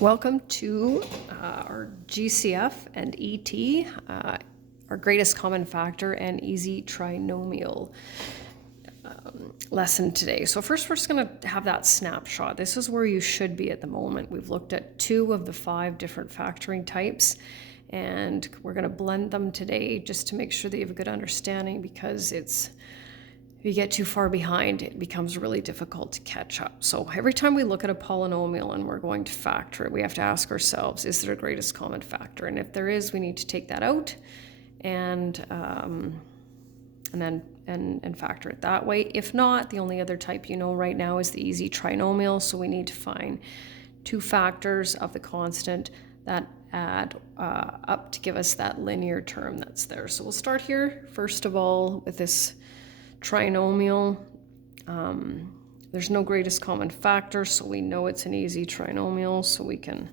Welcome to our GCF and ET, our greatest common factor and easy trinomial lesson today. So first we're just going to have that snapshot. This is where you should be at the moment. We've looked at 2 of the 5 different factoring types, and we're going to blend them today just to make sure that you have a good understanding, because if you get too far behind, it becomes really difficult to catch up. So every time we look at a polynomial and we're going to factor it, we have to ask ourselves, is there a greatest common factor? And if there is, we need to take that out and factor it that way. If not, the only other type you know right now is the easy trinomial. So we need to find 2 factors of the constant that add up to give us that linear term that's there. So we'll start here, first of all, with this trinomial. There's no greatest common factor, so we know it's an easy trinomial, so we can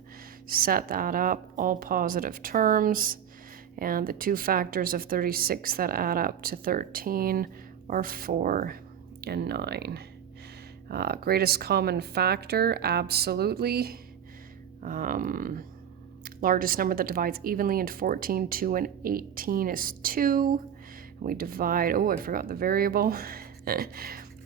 set that up, all positive terms. And the 2 factors of 36 that add up to 13 are 4 and 9. Greatest common factor, absolutely. Largest number that divides evenly into 14, 2, and 18 is 2. We divide, oh, I forgot the variable.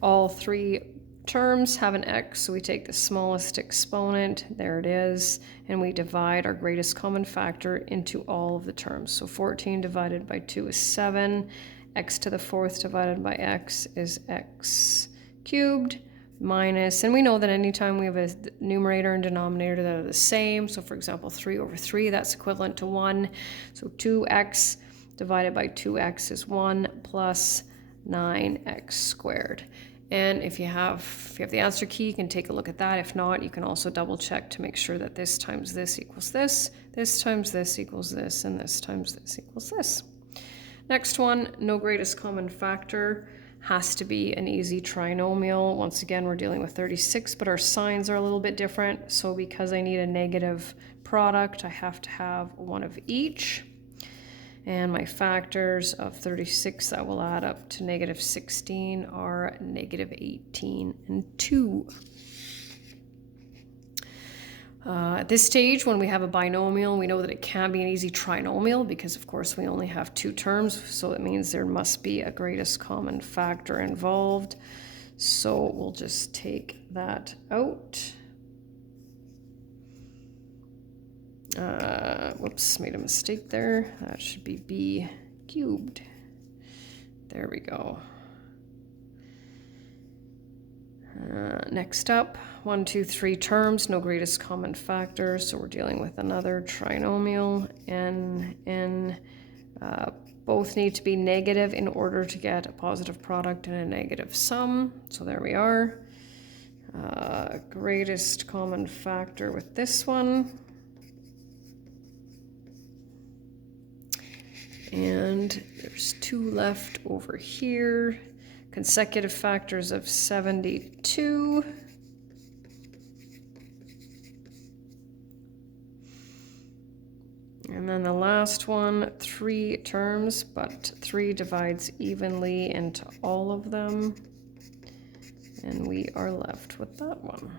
All 3 terms have an x, so we take the smallest exponent, there it is, and we divide our greatest common factor into all of the terms. So 14 divided by 2 is 7, x to the 4th divided by x is x cubed, minus, and we know that anytime we have a numerator and denominator that are the same, so for example 3 over 3, that's equivalent to 1, so 2x divided by 2x is 1 plus 9x squared. And if you have the answer key, you can take a look at that. If not, you can also double check to make sure that this times this equals this times this equals this, and this times this equals this. Next one, no greatest common factor, has to be an easy trinomial. Once again, we're dealing with 36, but our signs are a little bit different. So because I need a negative product, I have to have one of each. And my factors of 36 that will add up to negative 16 are negative 18 and 2. At this stage, when we have a binomial, we know that it can be an easy trinomial because, of course, we only have 2 terms. So it means there must be a greatest common factor involved. So we'll just take that out. Whoops, made a mistake there. That should be b cubed. There we go. Next up, 1, 2, 3 terms, no greatest common factor, so we're dealing with another trinomial. N, both need to be negative in order to get a positive product and a negative sum. So there we are. Greatest common factor with this one. And there's 2 left over here. Consecutive factors of 72. And then the last one, 3 terms, but 3 divides evenly into all of them. And we are left with that one.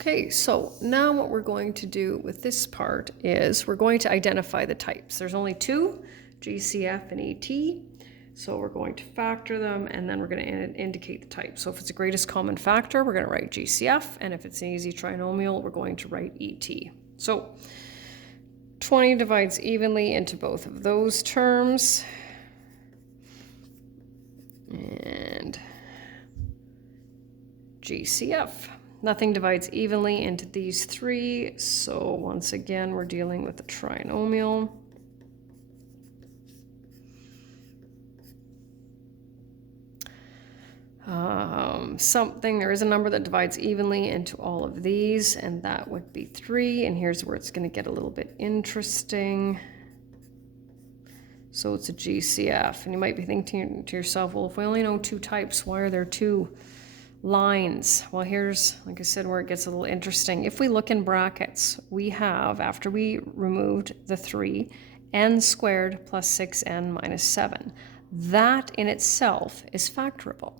Okay, so now what we're going to do with this part is we're going to identify the types. There's only 2, GCF and ET. So we're going to factor them, and then we're going to indicate the type. So if it's a greatest common factor, we're going to write GCF, and if it's an easy trinomial, we're going to write ET. So 20 divides evenly into both of those terms. And GCF. Nothing divides evenly into these 3, so once again, we're dealing with a trinomial. There is a number that divides evenly into all of these, and that would be 3, and here's where it's going to get a little bit interesting. So it's a GCF, and you might be thinking to yourself, well, if we only know 2 types, why are there 2 lines? Well, here's, like I said, where it gets a little interesting. If we look in brackets, we have, after we removed the 3, n squared plus 6n minus 7. That in itself is factorable.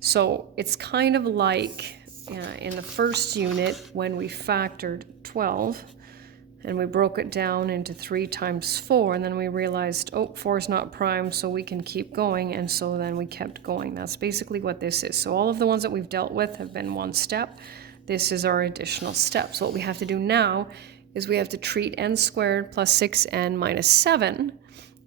So it's kind of like in the first unit when we factored 12, and we broke it down into 3 times 4, and then we realized, oh, 4 is not prime, so we can keep going, and so then we kept going. That's basically what this is. So all of the ones that we've dealt with have been one step. This is our additional step. So what we have to do now is we have to treat n squared plus 6n minus 7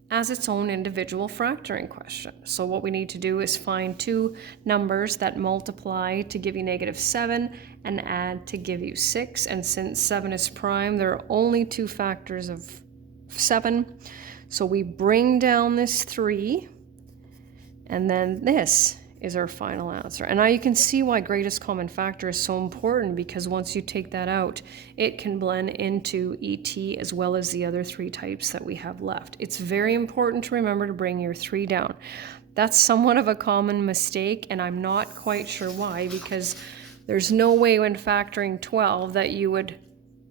as its own individual fracturing question. So what we need to do is find 2 numbers that multiply to give you -7 and add to give you 6. And since 7 is prime, there are only 2 factors of 7. So we bring down this 3, and then this is our final answer. And now you can see why greatest common factor is so important, because once you take that out, it can blend into ET as well as the other 3 types that we have left. It's very important to remember to bring your 3 down. That's somewhat of a common mistake, and I'm not quite sure why, because there's no way when factoring 12 that you would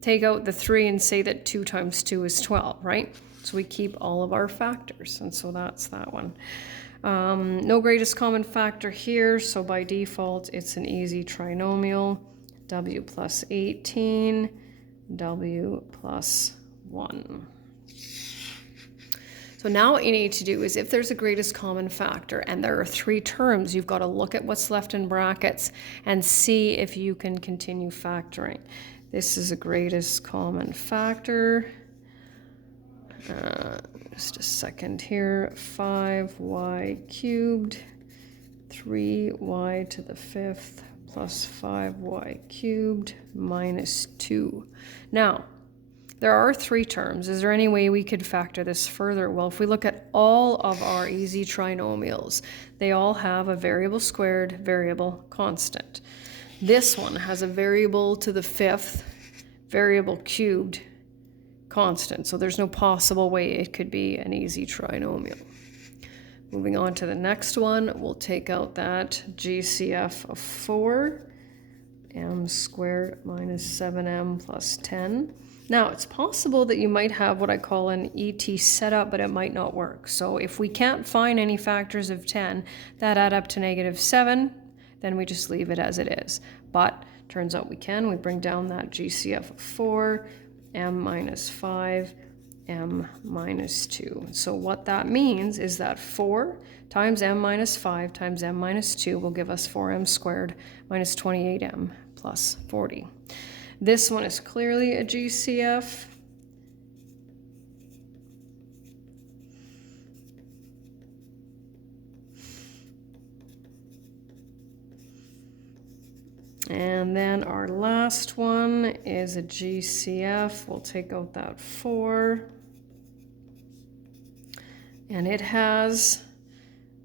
take out the 3 and say that 2 times 2 is 12, right? So we keep all of our factors, and so that's that one. No greatest common factor here, so by default it's an easy trinomial. W plus 18, W plus 1. So now what you need to do is, if there's a greatest common factor and there are 3 terms, you've got to look at what's left in brackets and see if you can continue factoring. This is a greatest common factor. Just a second here. 5y cubed, 3y to the 5th plus 5y cubed minus 2. Now, there are 3 terms. Is there any way we could factor this further? Well, if we look at all of our easy trinomials, they all have a variable squared, variable constant. This one has a variable to the 5th, variable cubed, constant. So there's no possible way it could be an easy trinomial. Moving on to the next one, we'll take out that GCF of 4, m squared minus 7m plus 10. Now, it's possible that you might have what I call an ET setup, but it might not work. So if we can't find any factors of 10 that add up to -7, then we just leave it as it is. But turns out we can. We bring down that GCF of 4, m minus 5, m minus 2. So what that means is that 4 times m minus 5 times m minus 2 will give us 4m squared minus 28m plus 40. This one is clearly a GCF. And then our last one is a GCF. We'll take out that 4. And it has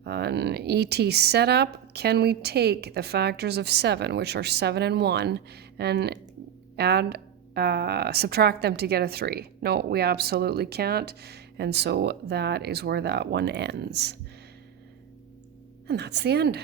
an ET setup. Can we take the factors of 7, which are 7 and 1, and subtract them to get a 3? No, we absolutely can't. And so that is where that one ends. And that's the end.